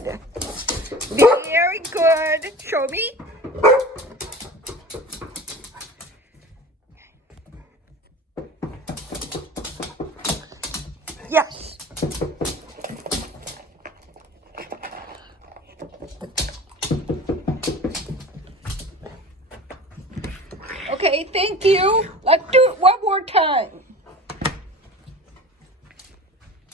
good. Very good. Show me. Yes. Okay, thank you. Let's do it one more time.